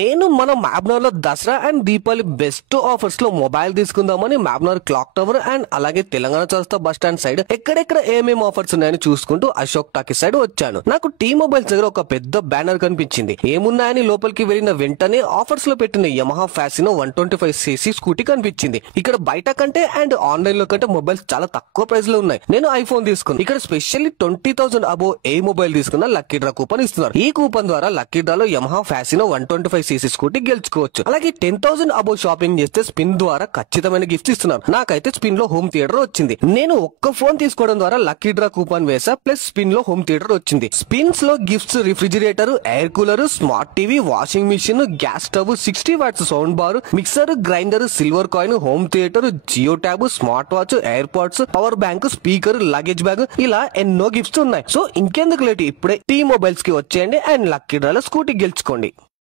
నేను మన మ్యాబ్నర్ లో Dasara and Deepavali best offers లో మొబైల్ తీసుకుందామని మ్యాబ్నర్ క్లాక్ టవర్ అండ్ అలాగే తెలంగాణ చౌరస్తా బస్ స్టాండ్ సైడ్ ఎక్కడెక్కడ ఏమేమి ఆఫర్స్ ఉన్నాయని చూసుకుంటూ అశోక్ టాకీస్ సైడ్ వచ్చాను. నాకు టీ మొబైల్స్ దగ్గర ఒక పెద్ద బ్యానర్ కనిపించింది. ఏమున్నాయని లోపలికి వెళ్లిన వెంటనే ఆఫర్స్ లో పెట్టిన యమహా ఫ్యాసినో 125cc స్కూటీ కనిపించింది. ఇక్కడ బయట కంటే అండ్ ఆన్లైన్ లో కంటే మొబైల్స్ చాలా తక్కువ ప్రైస్ లో ఉన్నాయి. నేను ఐఫోన్ తీసుకున్నాను. ఇక్కడ స్పెషల్లీ 20,000 అబో ఏ మొబైల్ తీసుకున్నా లక్కీ డ్రా కూపన్ ఇస్తున్నారు. ఈ కూపన్ ద్వారా లక్కీ డ్రాలో యమహా ఫ్యాసినో 125cc స్కూటీ గెలుచుకోవచ్చు. అలాగే 10,000 అబో షాపింగ్ చేస్తే స్పిన్ ద్వారా ఖచ్చితమైన గిఫ్ట్స్ ఇస్తున్నారు. నాకైతే స్పిన్ లో హోమ్ థియేటర్ వచ్చింది. నేను ఒక్క ఫోన్ తీసుకోవడం ద్వారా లక్కీ డ్రా కూపన్ వేసా, ప్లస్ స్పిన్ లో హోమ్ థియేటర్ వచ్చింది. స్పిన్స్ లో gifts refrigerator, air cooler, smart TV, washing machine, gas stove, 60 watts sound bar, mixer, grinder, silver coin, home theatre, Jio tab, smart watch, air pads, power bank, speaker, luggage bag, ఇలా ఎన్నో gifts ఉన్నాయి. So ఇంకెందుకు late, ఇప్పుడే tea mobiles కి వచ్చేయండి and lucky డ్రాలో scooty గెలుచుకోండి.